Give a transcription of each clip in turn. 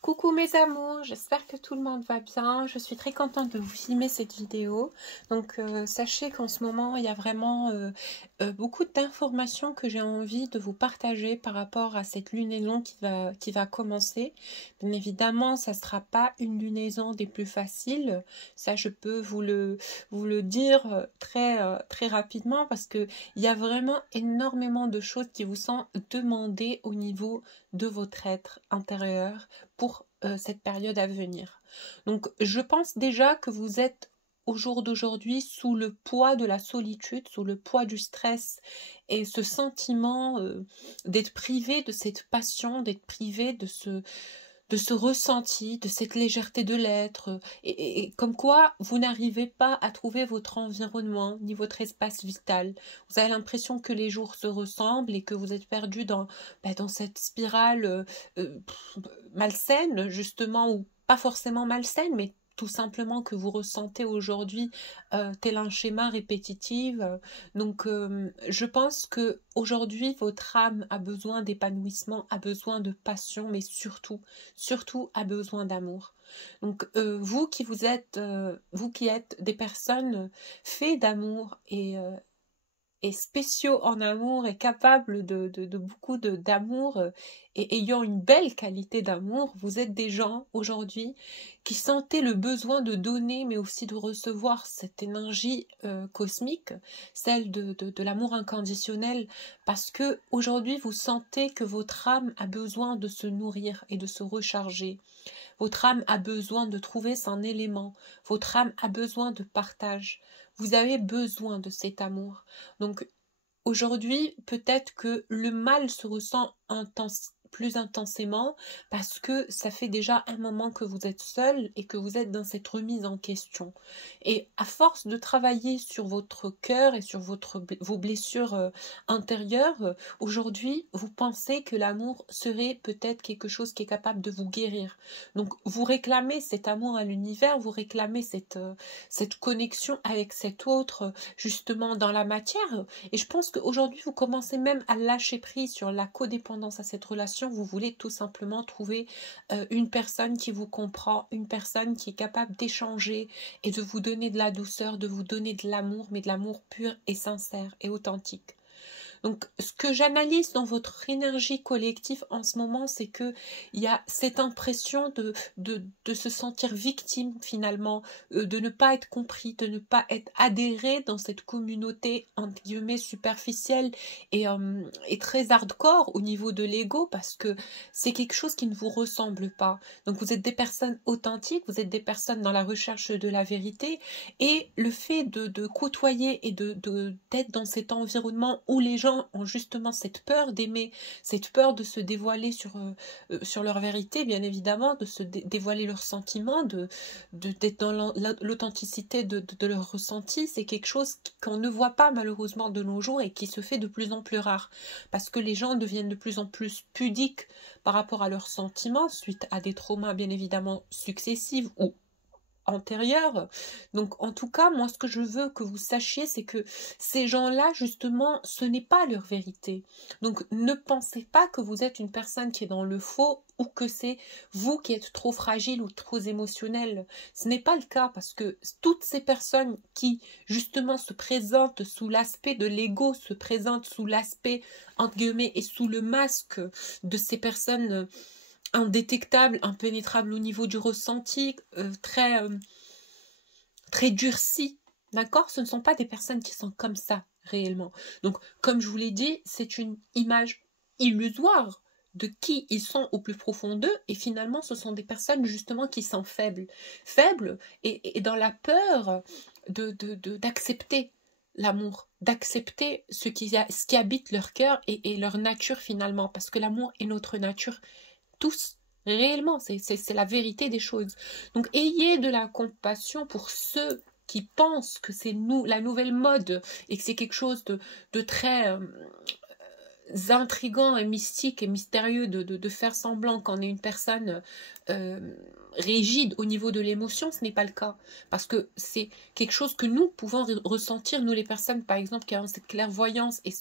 Coucou mes amours, j'espère que tout le monde va bien. Je suis très contente de vous filmer cette vidéo. Donc sachez qu'en ce moment, il y a vraiment beaucoup d'informations que j'ai envie de vous partager par rapport à cette lunaison qui va commencer. Bien évidemment, ça ne sera pas une lunaison des plus faciles. Ça, je peux vous le dire très rapidement parce qu'il y a vraiment énormément de choses qui vous sont demandées au niveau de votre être intérieur pour cette période à venir. Donc je pense déjà que vous êtes au jour d'aujourd'hui sous le poids de la solitude, sous le poids du stress et ce sentiment d'être privé de cette passion, d'être privé de ce ressenti, de cette légèreté de l'être, et comme quoi vous n'arrivez pas à trouver votre environnement ni votre espace vital. Vous avez l'impression que les jours se ressemblent et que vous êtes perdu dans cette spirale malsaine, justement, ou pas forcément malsaine, mais tout simplement que vous ressentez aujourd'hui tel un schéma répétitif. Donc je pense que aujourd'hui votre âme a besoin d'épanouissement, a besoin de passion, mais surtout a besoin d'amour. Donc vous qui êtes des personnes faites d'amour et spéciaux en amour et capables de beaucoup d'amour et ayant une belle qualité d'amour, vous êtes des gens aujourd'hui qui sentez le besoin de donner mais aussi de recevoir cette énergie cosmique, celle de l'amour inconditionnel, parce que aujourd'hui vous sentez que votre âme a besoin de se nourrir et de se recharger. Votre âme a besoin de trouver son élément. Votre âme a besoin de partage. Vous avez besoin de cet amour. Donc, aujourd'hui, peut-être que le mal se ressent plus intensément parce que ça fait déjà un moment que vous êtes seul et que vous êtes dans cette remise en question. Et à force de travailler sur votre cœur et sur vos blessures intérieures, aujourd'hui, vous pensez que l'amour serait peut-être quelque chose qui est capable de vous guérir. Donc, vous réclamez cet amour à l'univers, vous réclamez cette connexion avec cet autre, justement, dans la matière. Et je pense qu'aujourd'hui, vous commencez même à lâcher prise sur la codépendance à cette relation. Vous voulez tout simplement trouver une personne qui vous comprend, une personne qui est capable d'échanger et de vous donner de la douceur, de vous donner de l'amour, mais de l'amour pur et sincère et authentique. Donc, ce que j'analyse dans votre énergie collective en ce moment, c'est que il y a cette impression de se sentir victime finalement, de ne pas être compris, de ne pas être adhéré dans cette communauté entre guillemets superficielle et très hardcore au niveau de l'ego, parce que c'est quelque chose qui ne vous ressemble pas. Donc, vous êtes des personnes authentiques, vous êtes des personnes dans la recherche de la vérité, et le fait de côtoyer et d'être dans cet environnement où les gens ont justement cette peur d'aimer, cette peur de se dévoiler sur leur vérité, bien évidemment, de se dévoiler leurs sentiments, d'être dans l'authenticité de leur ressenti, c'est quelque chose qu'on ne voit pas malheureusement de nos jours et qui se fait de plus en plus rare, parce que les gens deviennent de plus en plus pudiques par rapport à leurs sentiments, suite à des traumas bien évidemment successifs ou antérieure. Donc en tout cas, moi ce que je veux que vous sachiez, c'est que ces gens-là, justement, ce n'est pas leur vérité. Donc ne pensez pas que vous êtes une personne qui est dans le faux ou que c'est vous qui êtes trop fragile ou trop émotionnel. Ce n'est pas le cas, parce que toutes ces personnes qui justement se présentent sous l'aspect de l'ego, se présentent sous l'aspect entre guillemets et sous le masque de ces personnes indétectable, impénétrable au niveau du ressenti, très durci, d'accord? Ce ne sont pas des personnes qui sont comme ça, réellement. Donc, comme je vous l'ai dit, c'est une image illusoire de qui ils sont au plus profond d'eux, et finalement, ce sont des personnes, justement, qui sont faibles. Faibles et dans la peur d'accepter l'amour, d'accepter ce qui habite leur cœur et leur nature, finalement, parce que l'amour est notre nature tous, réellement, c'est la vérité des choses. Donc ayez de la compassion pour ceux qui pensent que c'est la nouvelle mode et que c'est quelque chose de très intrigant et mystique et mystérieux de faire semblant qu'on est une personne rigide au niveau de l'émotion, ce n'est pas le cas. Parce que c'est quelque chose que nous pouvons ressentir, nous les personnes par exemple qui avons cette clairvoyance et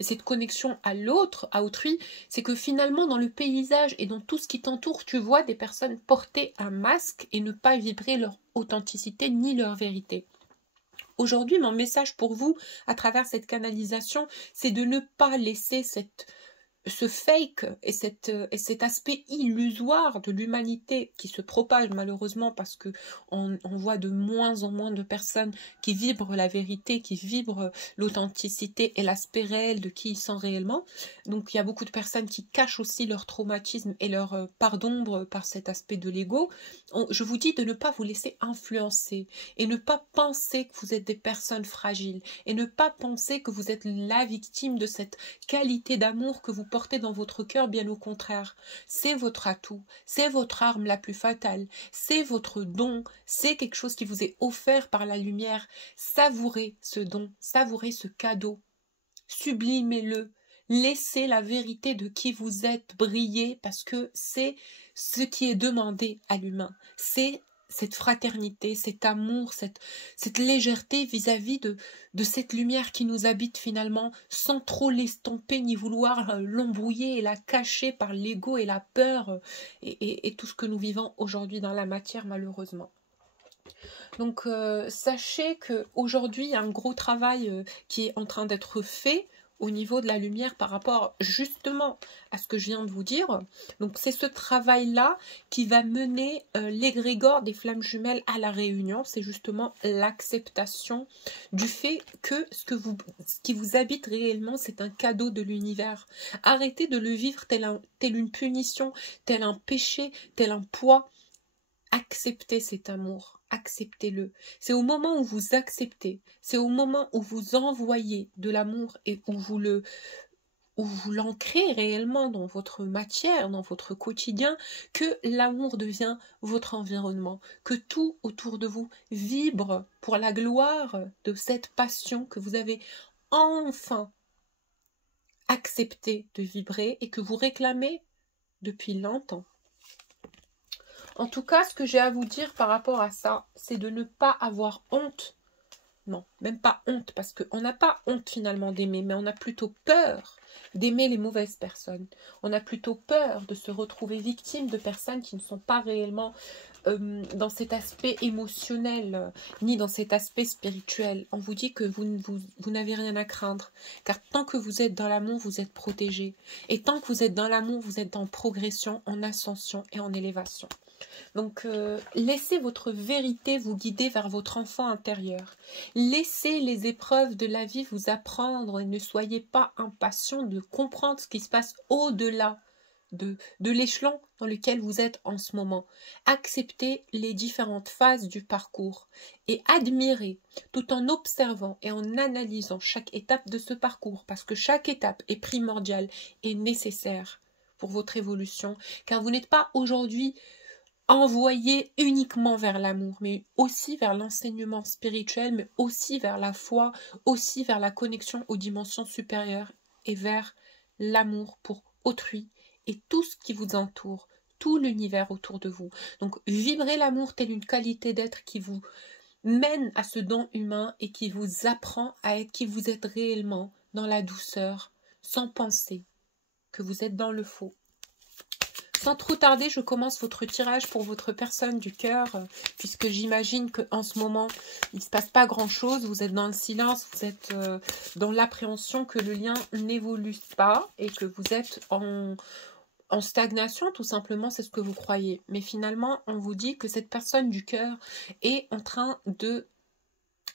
cette connexion à l'autre, à autrui, c'est que finalement dans le paysage et dans tout ce qui t'entoure, tu vois des personnes porter un masque et ne pas vibrer leur authenticité ni leur vérité. Aujourd'hui, mon message pour vous, à travers cette canalisation, c'est de ne pas laisser ce fake et cet aspect illusoire de l'humanité qui se propage malheureusement parce que on voit de moins en moins de personnes qui vibrent la vérité, qui vibrent l'authenticité et l'aspect réel de qui ils sont réellement. Donc il y a beaucoup de personnes qui cachent aussi leur traumatisme et leur part d'ombre par cet aspect de l'ego. Je vous dis de ne pas vous laisser influencer et ne pas penser que vous êtes des personnes fragiles et ne pas penser que vous êtes la victime de cette qualité d'amour que vous portez dans votre cœur, bien au contraire. C'est votre atout, c'est votre arme la plus fatale, c'est votre don, c'est quelque chose qui vous est offert par la lumière. Savourez ce don, savourez ce cadeau, sublimez-le, laissez la vérité de qui vous êtes briller parce que c'est ce qui est demandé à l'humain. C'est cette fraternité, cet amour, cette légèreté vis-à-vis de cette lumière qui nous habite finalement, sans trop l'estomper ni vouloir l'embrouiller et la cacher par l'ego et la peur et tout ce que nous vivons aujourd'hui dans la matière malheureusement. Donc sachez qu'aujourd'hui il y a un gros travail qui est en train d'être fait au niveau de la lumière par rapport justement à ce que je viens de vous dire. Donc c'est ce travail-là qui va mener l'égrégore des flammes jumelles à la réunion. C'est justement l'acceptation du fait que ce qui vous habite réellement, c'est un cadeau de l'univers. Arrêtez de le vivre telle une punition, tel un péché, tel un poids. Acceptez cet amour, acceptez-le. C'est au moment où vous acceptez, c'est au moment où vous envoyez de l'amour et où vous l'ancrez réellement dans votre matière, dans votre quotidien, que l'amour devient votre environnement, que tout autour de vous vibre pour la gloire de cette passion que vous avez enfin accepté de vibrer et que vous réclamez depuis longtemps. En tout cas, ce que j'ai à vous dire par rapport à ça, c'est de ne pas avoir honte. Non, même pas honte, parce qu'on n'a pas honte finalement d'aimer, mais on a plutôt peur d'aimer les mauvaises personnes. On a plutôt peur de se retrouver victime de personnes qui ne sont pas réellement dans cet aspect émotionnel, ni dans cet aspect spirituel. On vous dit que vous n'avez rien à craindre, car tant que vous êtes dans l'amour, vous êtes protégé. Et tant que vous êtes dans l'amour, vous êtes en progression, en ascension et en élévation. Donc, laissez votre vérité vous guider vers votre enfant intérieur. Laissez les épreuves de la vie vous apprendre et ne soyez pas impatient de comprendre ce qui se passe au-delà de l'échelon dans lequel vous êtes en ce moment. Acceptez les différentes phases du parcours et admirez tout en observant et en analysant chaque étape de ce parcours parce que chaque étape est primordiale et nécessaire pour votre évolution car vous n'êtes pas aujourd'hui envoyé uniquement vers l'amour, mais aussi vers l'enseignement spirituel, mais aussi vers la foi, aussi vers la connexion aux dimensions supérieures et vers l'amour pour autrui et tout ce qui vous entoure, tout l'univers autour de vous. Donc, vibrez l'amour telle une qualité d'être qui vous mène à ce don humain et qui vous apprend à être qui vous êtes réellement dans la douceur, sans penser que vous êtes dans le faux. Sans trop tarder, je commence votre tirage pour votre personne du cœur, puisque j'imagine qu'en ce moment, il ne se passe pas grand-chose. Vous êtes dans le silence, vous êtes dans l'appréhension que le lien n'évolue pas et que vous êtes en stagnation, tout simplement, c'est ce que vous croyez. Mais finalement, on vous dit que cette personne du cœur est en train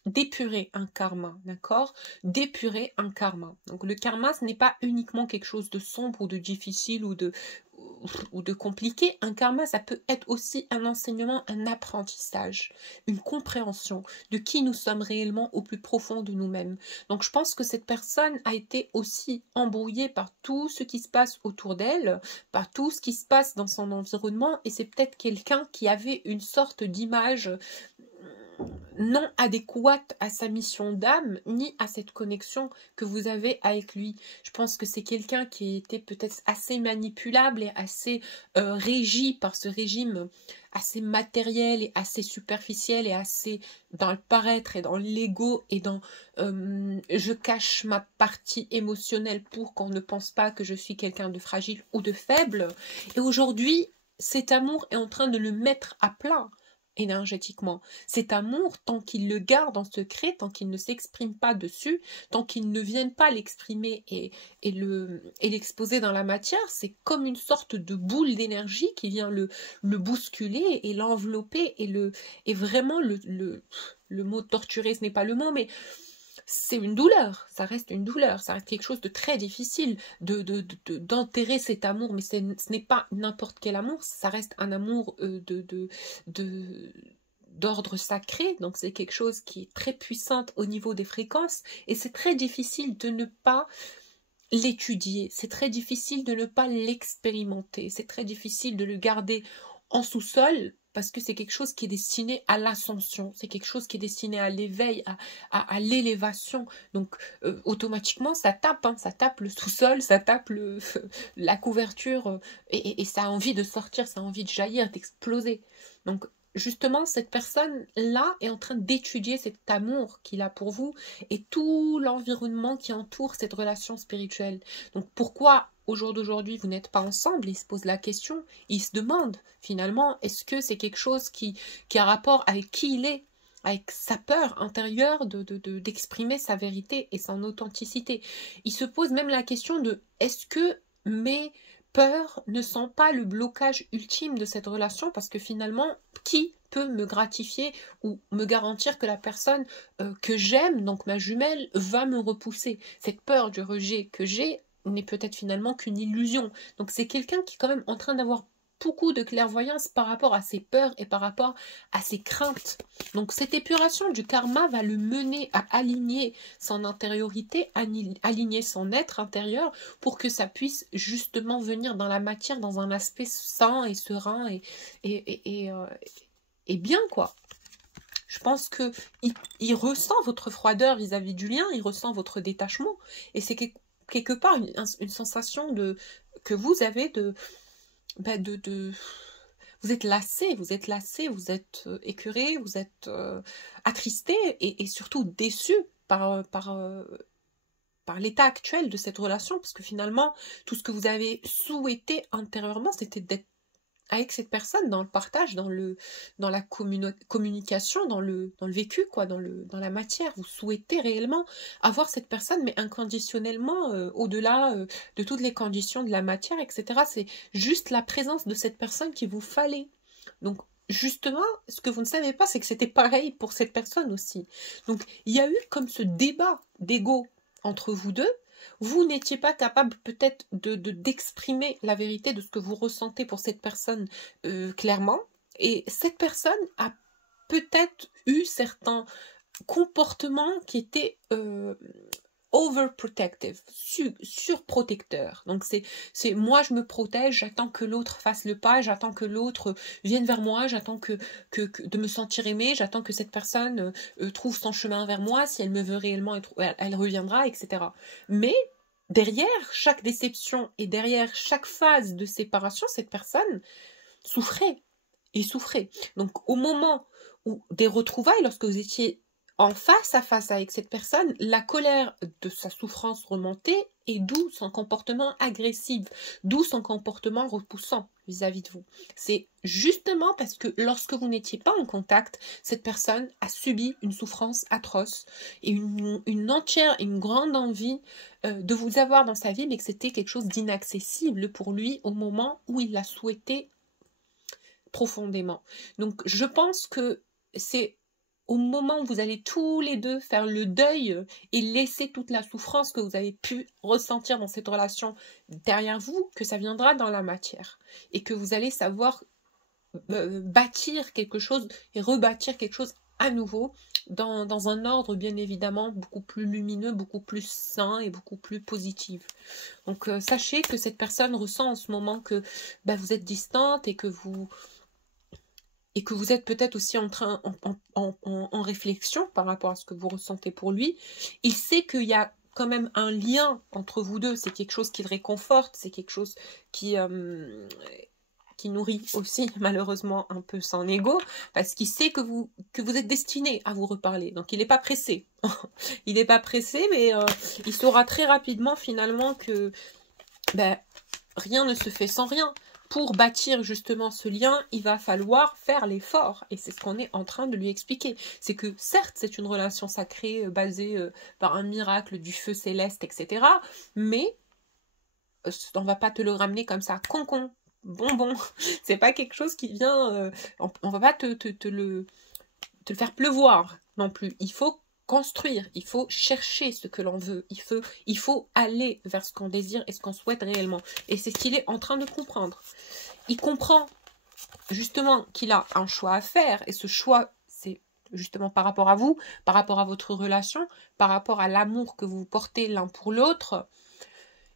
d'épurer un karma, d'accord? D'épurer un karma. Donc le karma, ce n'est pas uniquement quelque chose de sombre ou de difficile ou de compliqué. Un karma, ça peut être aussi un enseignement, un apprentissage, une compréhension de qui nous sommes réellement au plus profond de nous-mêmes. Donc je pense que cette personne a été aussi embrouillée par tout ce qui se passe autour d'elle, par tout ce qui se passe dans son environnement, et c'est peut-être quelqu'un qui avait une sorte d'image non adéquate à sa mission d'âme, ni à cette connexion que vous avez avec lui. Je pense que c'est quelqu'un qui était peut-être assez manipulable et assez régi par ce régime assez matériel et assez superficiel et assez dans le paraître et dans l'ego et dans je cache ma partie émotionnelle pour qu'on ne pense pas que je suis quelqu'un de fragile ou de faible. Et aujourd'hui, cet amour est en train de le mettre à plat énergétiquement. Cet amour, tant qu'il le garde en secret, tant qu'il ne s'exprime pas dessus, tant qu'il ne vienne pas l'exprimer et l'exposer dans la matière, c'est comme une sorte de boule d'énergie qui vient le bousculer et l'envelopper et vraiment le mot torturer, ce n'est pas le mot, mais c'est une douleur, ça reste une douleur, ça reste quelque chose de très difficile d'enterrer cet amour, mais ce n'est pas n'importe quel amour, ça reste un amour d'ordre sacré, donc c'est quelque chose qui est très puissant au niveau des fréquences, et c'est très difficile de ne pas l'étudier, c'est très difficile de ne pas l'expérimenter, c'est très difficile de le garder en sous-sol, parce que c'est quelque chose qui est destiné à l'ascension, c'est quelque chose qui est destiné à l'éveil, à l'élévation. Donc automatiquement, ça tape, hein, ça tape le sous-sol, ça tape la couverture, et ça a envie de sortir, ça a envie de jaillir, d'exploser. Donc justement, cette personne-là est en train d'étudier cet amour qu'il a pour vous et tout l'environnement qui entoure cette relation spirituelle. Donc pourquoi au jour d'aujourd'hui vous n'êtes pas ensemble? Il se pose la question, il se demande finalement, est-ce que c'est quelque chose qui a rapport avec qui il est, avec sa peur intérieure d'exprimer sa vérité et son authenticité. Il se pose même la question de, est-ce que mes peurs ne sont pas le blocage ultime de cette relation, parce que finalement, qui peut me gratifier ou me garantir que la personne que j'aime, donc ma jumelle, va me repousser? Cette peur du rejet que j'ai n'est peut-être finalement qu'une illusion. Donc c'est quelqu'un qui est quand même en train d'avoir beaucoup de clairvoyance par rapport à ses peurs et par rapport à ses craintes. Donc cette épuration du karma va le mener à aligner son intériorité, aligner son être intérieur pour que ça puisse justement venir dans la matière dans un aspect sain et serein et bien, quoi. Je pense que il ressent votre froideur vis-à-vis du lien, il ressent votre détachement, et c'est quelque part une sensation que vous avez vous êtes lassé, vous êtes écœuré, vous êtes attristé et surtout déçu par l'état actuel de cette relation, parce que finalement, tout ce que vous avez souhaité intérieurement, c'était d'être avec cette personne dans le partage, dans la communication, dans le vécu, quoi, dans la matière. Vous souhaitez réellement avoir cette personne, mais inconditionnellement, au-delà de toutes les conditions de la matière, etc. C'est juste la présence de cette personne qu'il vous fallait. Donc, justement, ce que vous ne savez pas, c'est que c'était pareil pour cette personne aussi. Donc, il y a eu comme ce débat d'ego entre vous deux. Vous n'étiez pas capable peut-être d'exprimer la vérité de ce que vous ressentez pour cette personne clairement. Et cette personne a peut-être eu certains comportements qui étaient overprotective, surprotecteur. Donc c'est moi je me protège, j'attends que l'autre fasse le pas, j'attends que l'autre vienne vers moi, j'attends que de me sentir aimée, j'attends que cette personne trouve son chemin vers moi, si elle me veut réellement, elle reviendra, etc. Mais derrière chaque déception et derrière chaque phase de séparation, cette personne souffrait et souffrait. Donc au moment où des retrouvailles, lorsque vous étiez en face à face avec cette personne, la colère de sa souffrance remontait et d'où son comportement agressif, d'où son comportement repoussant vis-à-vis de vous. C'est justement parce que lorsque vous n'étiez pas en contact, cette personne a subi une souffrance atroce et une entière, une grande envie de vous avoir dans sa vie, mais que c'était quelque chose d'inaccessible pour lui au moment où il l'a souhaité profondément. Donc je pense que c'est au moment où vous allez tous les deux faire le deuil et laisser toute la souffrance que vous avez pu ressentir dans cette relation derrière vous, que ça viendra dans la matière. Et que vous allez savoir bâtir quelque chose et rebâtir quelque chose à nouveau dans un ordre bien évidemment beaucoup plus lumineux, beaucoup plus sain et beaucoup plus positif. Donc sachez que cette personne ressent en ce moment que vous êtes distante et que vous et que vous êtes peut-être aussi en train, en réflexion par rapport à ce que vous ressentez pour lui, il sait qu'il y a quand même un lien entre vous deux, c'est quelque chose qui le réconforte, c'est quelque chose qui nourrit aussi malheureusement un peu son ego, parce qu'il sait que vous êtes destiné à vous reparler, donc il n'est pas pressé. Il n'est pas pressé, mais il saura très rapidement finalement que ben, rien ne se fait sans rien. Pour bâtir justement ce lien, il va falloir faire l'effort. Et c'est ce qu'on est en train de lui expliquer. C'est que certes, c'est une relation sacrée basée par un miracle du feu céleste, etc. Mais on va pas te le ramener comme ça, concon, bonbon. C'est pas quelque chose qui vient... on va pas te le faire pleuvoir non plus. Il faut construire, il faut chercher ce que l'on veut, il faut aller vers ce qu'on désire et ce qu'on souhaite réellement. Et c'est ce qu'il est en train de comprendre. Il comprend justement qu'il a un choix à faire, et ce choix, c'est justement par rapport à vous, par rapport à votre relation, par rapport à l'amour que vous portez l'un pour l'autre.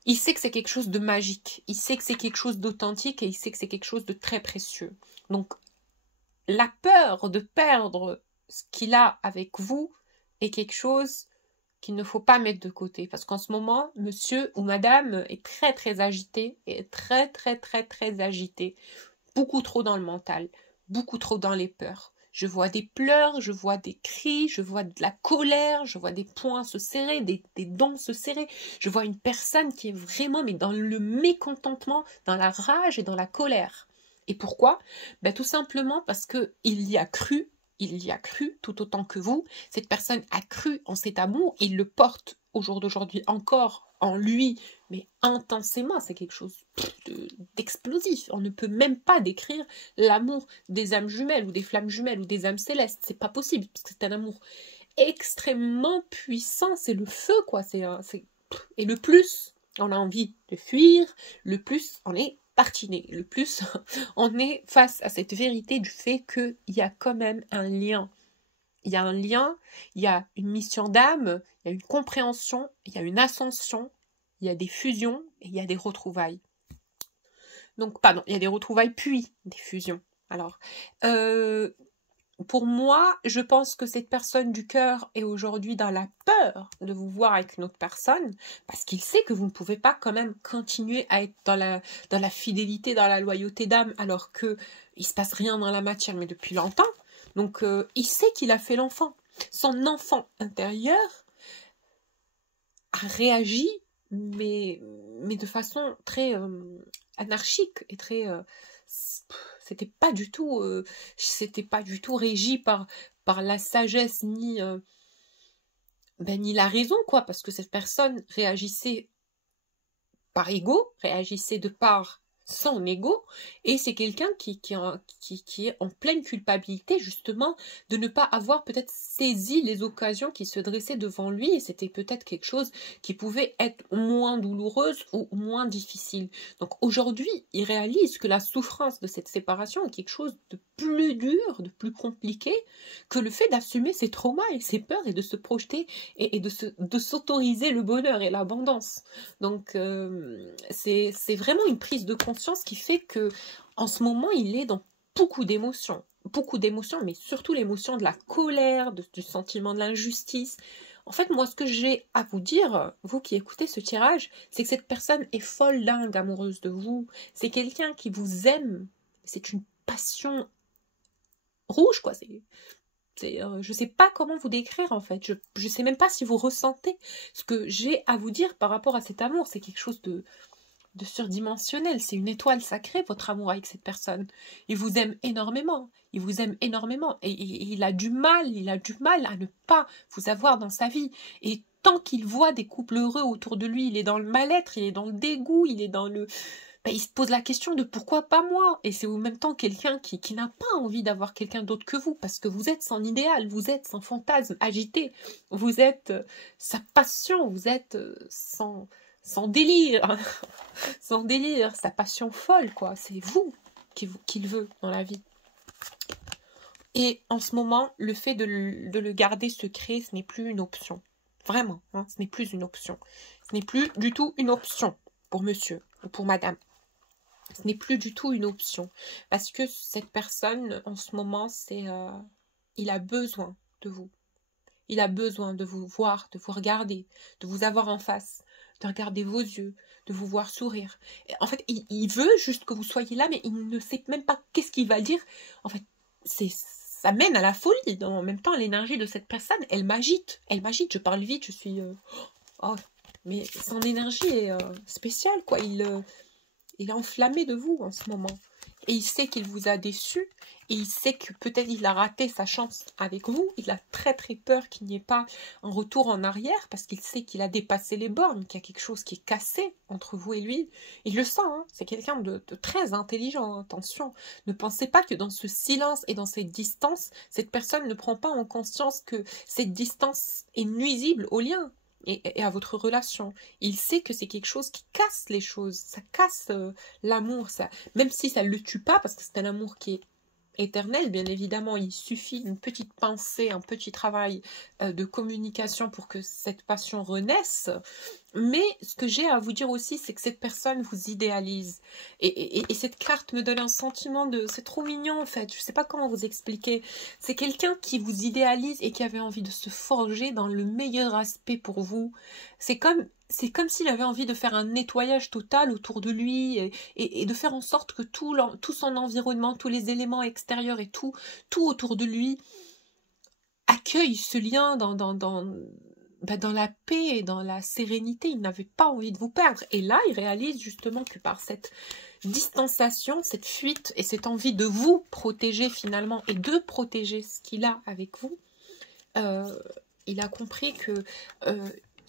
Il sait que c'est quelque chose de magique, il sait que c'est quelque chose d'authentique, et il sait que c'est quelque chose de très précieux. Donc, la peur de perdre ce qu'il a avec vous est quelque chose qu'il ne faut pas mettre de côté. Parce qu'en ce moment, monsieur ou madame est très très agité, et très agité. Beaucoup trop dans le mental, beaucoup trop dans les peurs. Je vois des pleurs, je vois des cris, je vois de la colère, je vois des poings se serrer, des dents se serrer. Je vois une personne qui est vraiment mais dans le mécontentement, dans la rage et dans la colère. Et pourquoi? Ben, tout simplement parce qu'il y a cru, tout autant que vous. Cette personne a cru en cet amour, il le porte au jour d'aujourd'hui encore en lui, mais intensément. C'est quelque chose d'explosif. On ne peut même pas décrire l'amour des âmes jumelles ou des flammes jumelles ou des âmes célestes. C'est pas possible, parce que c'est un amour extrêmement puissant. C'est le feu, quoi. Et le plus on a envie de fuir, le plus on est tartiné, le plus on est face à cette vérité du fait qu'il y a quand même un lien. Il y a un lien, il y a une mission d'âme, il y a une compréhension, il y a une ascension, il y a des fusions et il y a des retrouvailles. Donc, pardon, il y a des retrouvailles puis des fusions. Alors, pour moi, je pense que cette personne du cœur est aujourd'hui dans la peur de vous voir avec une autre personne, parce qu'il sait que vous ne pouvez pas quand même continuer à être dans la fidélité, dans la loyauté d'âme, alors que il se passe rien dans la matière, mais depuis longtemps. Donc, il sait qu'il a fait l'enfant. Son enfant intérieur a réagi, mais de façon très anarchique et très... c'était pas du tout régi par la sagesse ni la raison, quoi, parce que cette personne réagissait par ego, réagissait de par son ego, et c'est quelqu'un qui est en pleine culpabilité justement de ne pas avoir peut-être saisi les occasions qui se dressaient devant lui, et c'était peut-être quelque chose qui pouvait être moins douloureuse ou moins difficile. Donc aujourd'hui, il réalise que la souffrance de cette séparation est quelque chose de plus dur, de plus compliqué que le fait d'assumer ses traumas et ses peurs et de se projeter et de s'autoriser le bonheur et l'abondance. Donc c'est vraiment une prise de conscience qui fait que en ce moment il est dans beaucoup d'émotions, mais surtout l'émotion de la colère, du sentiment de l'injustice. En fait, moi, ce que j'ai à vous dire, vous qui écoutez ce tirage, c'est que cette personne est folle dingue amoureuse de vous. C'est quelqu'un qui vous aime. C'est une passion rouge, quoi. Je sais pas comment vous décrire, en fait. Je sais même pas si vous ressentez ce que j'ai à vous dire par rapport à cet amour. C'est quelque chose de surdimensionnel. C'est une étoile sacrée, votre amour avec cette personne. Il vous aime énormément. Il vous aime énormément. Et il a du mal à ne pas vous avoir dans sa vie. Et tant qu'il voit des couples heureux autour de lui, il est dans le mal-être, il est dans le dégoût, il est dans le... il se pose la question de pourquoi pas moi. Et c'est en même temps quelqu'un qui n'a pas envie d'avoir quelqu'un d'autre que vous, parce que vous êtes son idéal, vous êtes son fantasme agité, vous êtes sa passion, vous êtes son délire, son délire, sa passion folle, quoi. C'est vous qu'il veut dans la vie. Et en ce moment, le fait de le garder secret, ce n'est plus une option. Vraiment, hein, ce n'est plus une option. Ce n'est plus du tout une option pour monsieur ou pour madame. Ce n'est plus du tout une option. Parce que cette personne, en ce moment, il a besoin de vous. Il a besoin de vous voir, de vous regarder, de vous avoir en face, de regarder vos yeux, de vous voir sourire. Et en fait, il veut juste que vous soyez là, mais il ne sait même pas qu'est-ce qu'il va dire. En fait, ça mène à la folie. En même temps, l'énergie de cette personne, elle m'agite. Elle m'agite. Je parle vite, je suis... oh, mais son énergie est spéciale, quoi. Il est enflammé de vous en ce moment. Et il sait qu'il vous a déçu. Et il sait que peut-être il a raté sa chance avec vous. Il a très très peur qu'il n'y ait pas un retour en arrière. Parce qu'il sait qu'il a dépassé les bornes. Qu'il y a quelque chose qui est cassé entre vous et lui. Il le sent. Hein. C'est quelqu'un de très intelligent. Hein. Attention. Ne pensez pas que dans ce silence et dans cette distance, cette personne ne prend pas en conscience que cette distance est nuisible au lien. Et à votre relation. Il sait que c'est quelque chose qui casse les choses, ça casse l'amour, même si ça ne le tue pas, parce que c'est un amour qui est éternel, bien évidemment, il suffit d'une petite pensée, un petit travail de communication pour que cette passion renaisse. Mais ce que j'ai à vous dire aussi, c'est que cette personne vous idéalise. Et cette carte me donne un sentiment de... C'est trop mignon en fait, je ne sais pas comment vous expliquer. C'est quelqu'un qui vous idéalise et qui avait envie de se forger dans le meilleur aspect pour vous. C'est comme s'il avait envie de faire un nettoyage total autour de lui et de faire en sorte que tout son environnement, tous les éléments extérieurs et tout autour de lui accueille ce lien dans la paix et dans la sérénité. Il n'avait pas envie de vous perdre. Et là, il réalise justement que par cette distanciation, cette fuite et cette envie de vous protéger finalement et de protéger ce qu'il a avec vous, il a compris que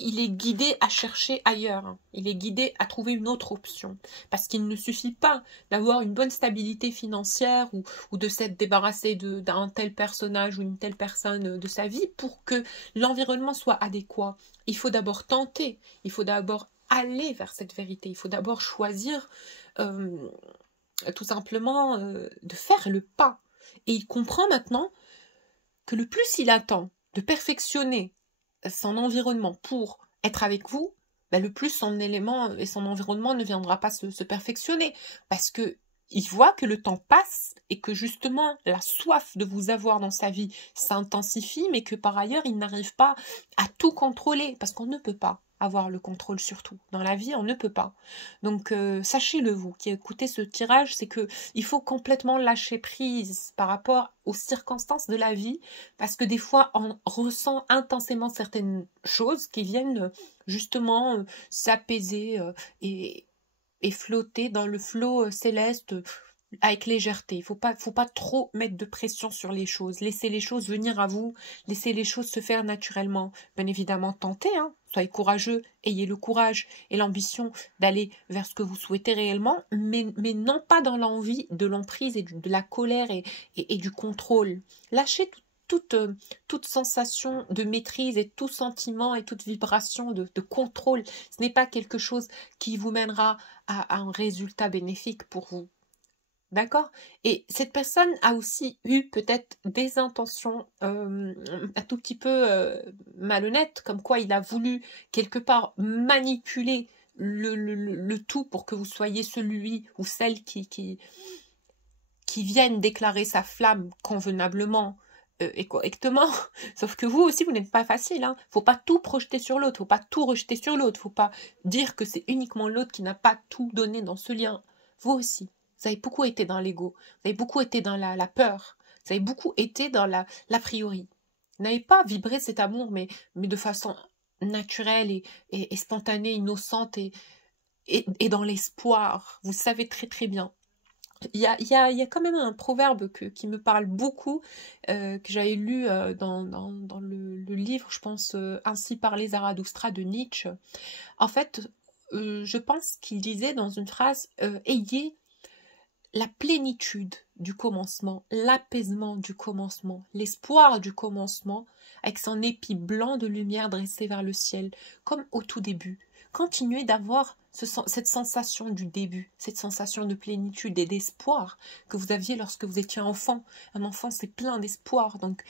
il est guidé à chercher ailleurs. Il est guidé à trouver une autre option. Parce qu'il ne suffit pas d'avoir une bonne stabilité financière ou de s'être débarrassé d'un tel personnage ou une telle personne de sa vie pour que l'environnement soit adéquat. Il faut d'abord tenter. Il faut d'abord aller vers cette vérité. Il faut d'abord choisir tout simplement de faire le pas. Et il comprend maintenant que le plus il attend de perfectionner son environnement pour être avec vous, le plus son élément et son environnement ne viendra pas se perfectionner. Parce que il voit que le temps passe et que justement la soif de vous avoir dans sa vie s'intensifie, mais que par ailleurs il n'arrive pas à tout contrôler, parce qu'on ne peut pas avoir le contrôle sur tout. Dans la vie, on ne peut pas. Donc, sachez-le, vous qui écoutez ce tirage, c'est que il faut complètement lâcher prise par rapport aux circonstances de la vie, parce que des fois, on ressent intensément certaines choses qui viennent justement s'apaiser et flotter dans le flot céleste avec légèreté. Il faut pas trop mettre de pression sur les choses. Laissez les choses venir à vous. Laissez les choses se faire naturellement. Bien évidemment, tentez, hein. Soyez courageux. Ayez le courage et l'ambition d'aller vers ce que vous souhaitez réellement, mais non pas dans l'envie de l'emprise et de la colère et du contrôle. Lâchez toute sensation de maîtrise et tout sentiment et toute vibration de contrôle. Ce n'est pas quelque chose qui vous mènera à un résultat bénéfique pour vous. D'accord? Et cette personne a aussi eu peut-être des intentions un tout petit peu malhonnêtes, comme quoi il a voulu quelque part manipuler le tout pour que vous soyez celui ou celle qui vienne déclarer sa flamme convenablement et correctement. Sauf que vous aussi, vous n'êtes pas facile. Hein. Faut pas tout projeter sur l'autre, faut pas tout rejeter sur l'autre, faut pas dire que c'est uniquement l'autre qui n'a pas tout donné dans ce lien. Vous aussi. Vous avez beaucoup été dans l'ego, vous avez beaucoup été dans la peur, vous avez beaucoup été dans l'a priori. Vous n'avez pas vibré cet amour, mais de façon naturelle et spontanée, innocente et dans l'espoir. Vous savez très très bien. Il y a quand même un proverbe qui me parle beaucoup, que j'avais lu dans le livre, je pense, Ainsi parlait Zarathustra de Nietzsche. En fait, je pense qu'il disait dans une phrase, ayez la plénitude du commencement, l'apaisement du commencement, l'espoir du commencement, avec son épi blanc de lumière dressé vers le ciel, comme au tout début. Continuez d'avoir cette sensation du début, cette sensation de plénitude et d'espoir que vous aviez lorsque vous étiez enfant. Un enfant, c'est plein d'espoir, donc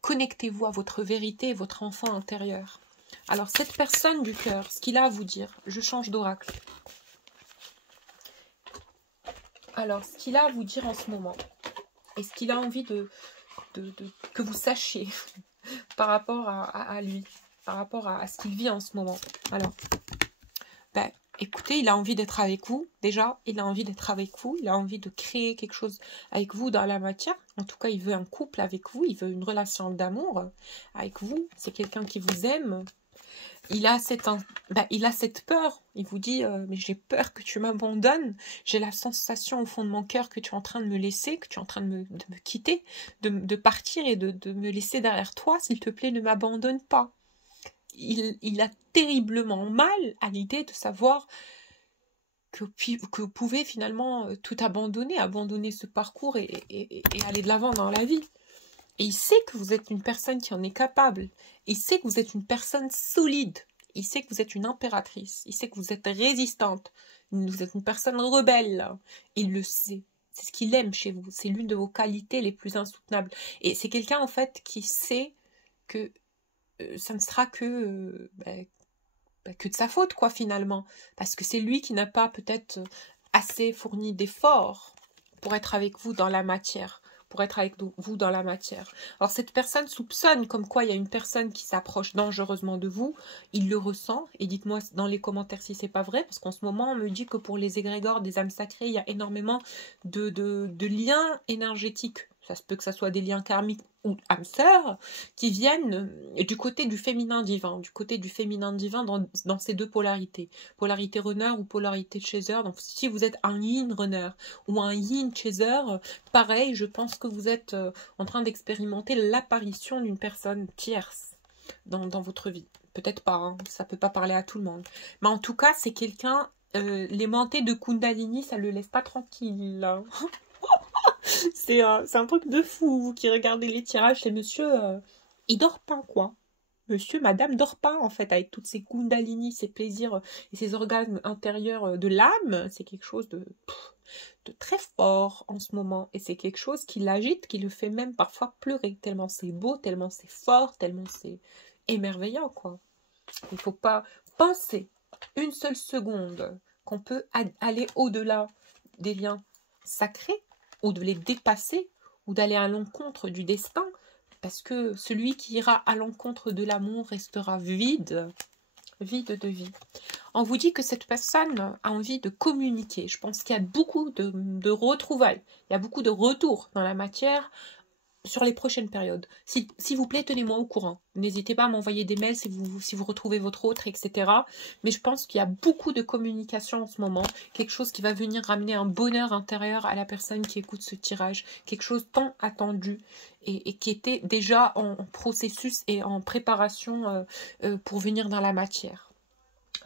connectez-vous à votre vérité, votre enfant intérieur. Alors, cette personne du cœur, ce qu'il a à vous dire, je change d'oracle. Alors, ce qu'il a à vous dire en ce moment, et ce qu'il a envie que vous sachiez par rapport à lui, par rapport à ce qu'il vit en ce moment. Alors, ben, écoutez, il a envie d'être avec vous, déjà, il a envie d'être avec vous, il a envie de créer quelque chose avec vous dans la matière. En tout cas, il veut un couple avec vous, il veut une relation d'amour avec vous. C'est quelqu'un qui vous aime. Il a cette peur. Il vous dit mais j'ai peur que tu m'abandonnes. J'ai la sensation au fond de mon cœur que tu es en train de me laisser, que tu es en train de me quitter, de partir et de me laisser derrière toi. S'il te plaît, ne m'abandonne pas. Il a terriblement mal à l'idée de savoir que vous pouvez finalement tout abandonner ce parcours et aller de l'avant dans la vie. Et il sait que vous êtes une personne qui en est capable. Il sait que vous êtes une personne solide. Il sait que vous êtes une impératrice. Il sait que vous êtes résistante. Vous êtes une personne rebelle. Il le sait. C'est ce qu'il aime chez vous. C'est l'une de vos qualités les plus insoutenables. Et c'est quelqu'un, en fait, qui sait que ça ne sera que de sa faute, quoi, finalement. Parce que c'est lui qui n'a pas, peut-être, assez fourni d'efforts pour être avec vous dans la matière. Vous dans la matière. Alors cette personne soupçonne comme quoi il y a une personne qui s'approche dangereusement de vous, il le ressent, et dites-moi dans les commentaires si c'est pas vrai, parce qu'en ce moment on me dit que pour les égrégores des âmes sacrées, il y a énormément de liens énergétiques. Ça se peut que ça soit des liens karmiques ou âmes sœurs qui viennent du côté du féminin divin, dans ces deux polarités, polarité runner ou polarité chaser. Donc si vous êtes un yin runner ou un yin chaser, pareil, je pense que vous êtes en train d'expérimenter l'apparition d'une personne tierce dans votre vie. Peut-être pas, hein, ça peut pas parler à tout le monde. Mais en tout cas, c'est quelqu'un, les montées de Kundalini, ça le laisse pas tranquille. Hein. C'est un truc de fou, vous qui regardez les tirages, c'est monsieur, il dort pas, quoi. Monsieur, madame dort pas, en fait, avec toutes ces Kundalini, ces plaisirs et ces orgasmes intérieurs de l'âme. C'est quelque chose de très fort en ce moment. Et c'est quelque chose qui l'agite, qui le fait même parfois pleurer, tellement c'est beau, tellement c'est fort, tellement c'est émerveillant, quoi. Il ne faut pas penser une seule seconde qu'on peut aller au-delà des liens sacrés, ou de les dépasser, ou d'aller à l'encontre du destin, parce que celui qui ira à l'encontre de l'amour restera vide de vie. On vous dit que cette personne a envie de communiquer. Je pense qu'il y a beaucoup de retrouvailles, il y a beaucoup de retours dans la matière sur les prochaines périodes. S'il vous plaît, tenez-moi au courant. N'hésitez pas à m'envoyer des mails si vous retrouvez votre autre, etc. Mais je pense qu'il y a beaucoup de communication en ce moment. Quelque chose qui va venir ramener un bonheur intérieur à la personne qui écoute ce tirage. Quelque chose tant attendu et qui était déjà en processus et en préparation pour venir dans la matière.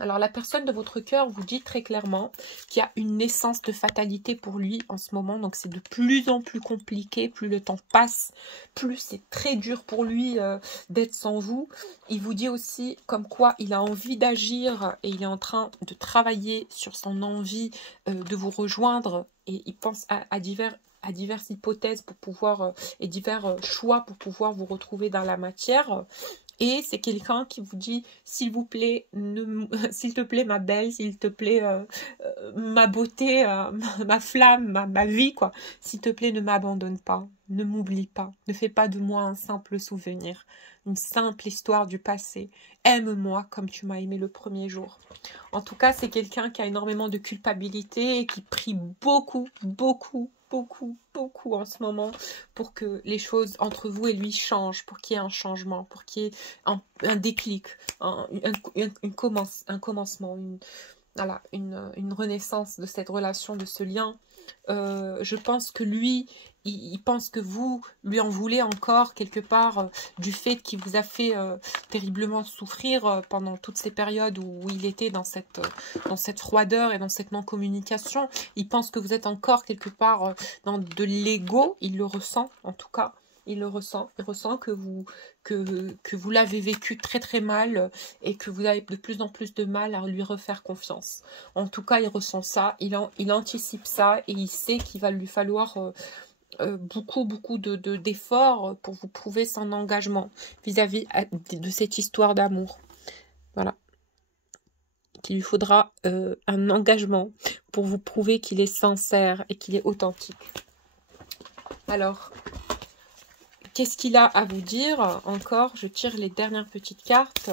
Alors la personne de votre cœur vous dit très clairement qu'il y a une naissance de fatalité pour lui en ce moment. Donc c'est de plus en plus compliqué, plus le temps passe, plus c'est très dur pour lui d'être sans vous. Il vous dit aussi comme quoi il a envie d'agir et il est en train de travailler sur son envie de vous rejoindre. Et il pense à diverses hypothèses pour pouvoir et divers choix pour pouvoir vous retrouver dans la matière. Et c'est quelqu'un qui vous dit, s'il vous plaît, s'il te plaît ma belle, s'il te plaît ma beauté, ma flamme, ma vie, quoi. S'il te plaît, ne m'abandonne pas, ne m'oublie pas, ne fais pas de moi un simple souvenir, une simple histoire du passé. Aime-moi comme tu m'as aimé le premier jour. En tout cas, c'est quelqu'un qui a énormément de culpabilité et qui prie beaucoup, beaucoup, beaucoup en ce moment pour que les choses entre vous et lui changent, pour qu'il y ait un changement, pour qu'il y ait un déclic, un commencement, une renaissance de cette relation, de ce lien. Je pense que lui, il pense que vous lui en voulez encore quelque part du fait qu'il vous a fait terriblement souffrir pendant toutes ces périodes où il était dans cette froideur et dans cette non-communication. Il pense que vous êtes encore quelque part dans de l'ego, il le ressent en tout cas. Il ressent que vous l'avez vécu très très mal et que vous avez de plus en plus de mal à lui refaire confiance. En tout cas, il ressent ça, il anticipe ça et il sait qu'il va lui falloir beaucoup d'efforts pour vous prouver son engagement vis-à-vis de cette histoire d'amour. Voilà. qu'il lui faudra un engagement pour vous prouver qu'il est sincère et qu'il est authentique. Alors, qu'est-ce qu'il a à vous dire encore? Je tire les dernières petites cartes.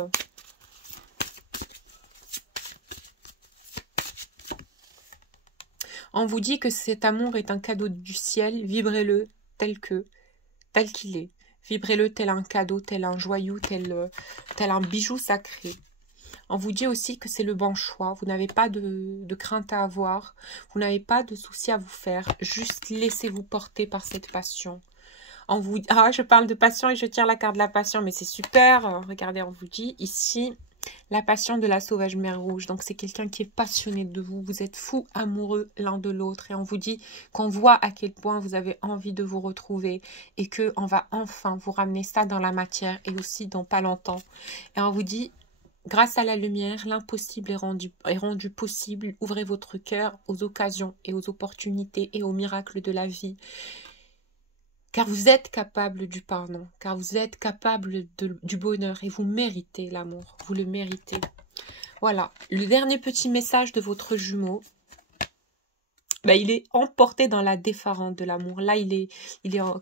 On vous dit que cet amour est un cadeau du ciel. Vibrez-le tel qu'il est. Vibrez-le tel un cadeau, tel un joyau, tel un bijou sacré. On vous dit aussi que c'est le bon choix. Vous n'avez pas de crainte à avoir. Vous n'avez pas de soucis à vous faire. Juste laissez-vous porter par cette passion. On vous... Ah, je parle de passion et je tire la carte de la passion, mais c'est super. Regardez, on vous dit ici... La passion de la sauvage mer rouge. Donc, c'est quelqu'un qui est passionné de vous. Vous êtes fous amoureux l'un de l'autre. Et on vous dit qu'on voit à quel point vous avez envie de vous retrouver. Et qu'on va enfin vous ramener ça dans la matière. Et aussi dans pas longtemps. Et on vous dit, grâce à la lumière, l'impossible est rendu possible. Ouvrez votre cœur aux occasions et aux opportunités et aux miracles de la vie. Car vous êtes capable du pardon, car vous êtes capable du bonheur et vous méritez l'amour, vous le méritez. Voilà, le dernier petit message de votre jumeau, il est emporté dans la déferlante de l'amour. Là, il est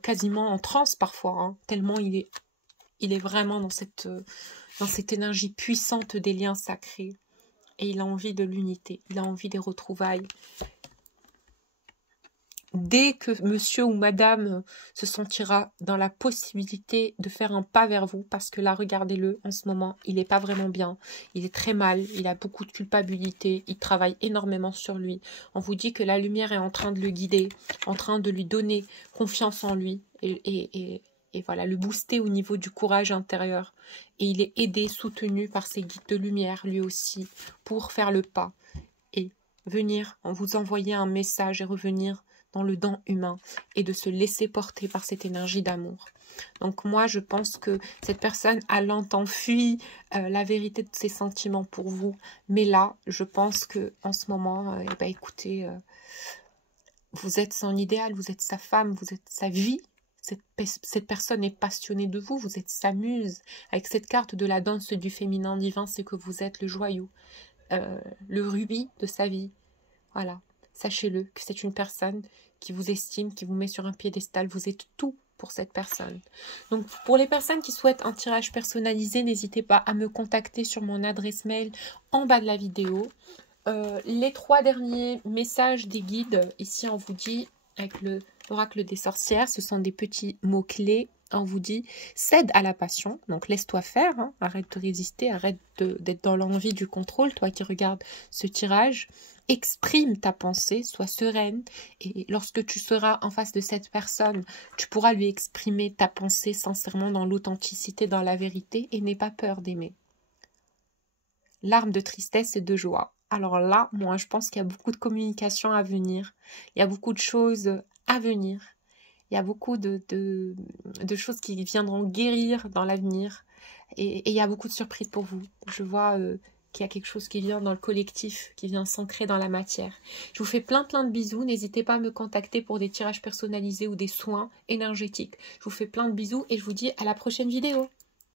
quasiment en transe parfois, hein, tellement il est vraiment dans cette énergie puissante des liens sacrés. Et il a envie de l'unité, il a envie des retrouvailles. Dès que monsieur ou madame se sentira dans la possibilité de faire un pas vers vous, parce que là, regardez-le, en ce moment, il n'est pas vraiment bien, il est très mal, il a beaucoup de culpabilité, il travaille énormément sur lui. On vous dit que la lumière est en train de le guider, en train de lui donner confiance en lui, et voilà, le booster au niveau du courage intérieur. Et il est aidé, soutenu par ses guides de lumière, lui aussi, pour faire le pas, et venir, vous envoyer un message et revenir dans le don humain et de se laisser porter par cette énergie d'amour. Donc moi, je pense que cette personne a longtemps fui la vérité de ses sentiments pour vous. Mais là, je pense que en ce moment, écoutez, vous êtes son idéal, vous êtes sa femme, vous êtes sa vie. Cette personne est passionnée de vous, vous êtes sa muse. Avec cette carte de la danse du féminin divin, c'est que vous êtes le joyau, le rubis de sa vie. Voilà. Sachez-le que c'est une personne qui vous estime, qui vous met sur un piédestal. Vous êtes tout pour cette personne. Donc, pour les personnes qui souhaitent un tirage personnalisé, n'hésitez pas à me contacter sur mon adresse mail en bas de la vidéo. Les 3 derniers messages des guides, ici on vous dit, avec l'oracle des sorcières, ce sont des petits mots-clés. On vous dit, cède à la passion, donc laisse-toi faire, hein, arrête de résister, arrête d'être dans l'envie du contrôle, toi qui regardes ce tirage. Exprime ta pensée, sois sereine, et lorsque tu seras en face de cette personne, tu pourras lui exprimer ta pensée sincèrement dans l'authenticité, dans la vérité, et n'aie pas peur d'aimer. Larmes de tristesse et de joie. Alors là, moi, je pense qu'il y a beaucoup de communication à venir, il y a beaucoup de choses à venir, il y a beaucoup de choses qui viendront guérir dans l'avenir, et il y a beaucoup de surprises pour vous. Je vois qu'il y a quelque chose qui vient dans le collectif, qui vient s'ancrer dans la matière. Je vous fais plein de bisous. N'hésitez pas à me contacter pour des tirages personnalisés ou des soins énergétiques. Je vous fais plein de bisous et je vous dis à la prochaine vidéo.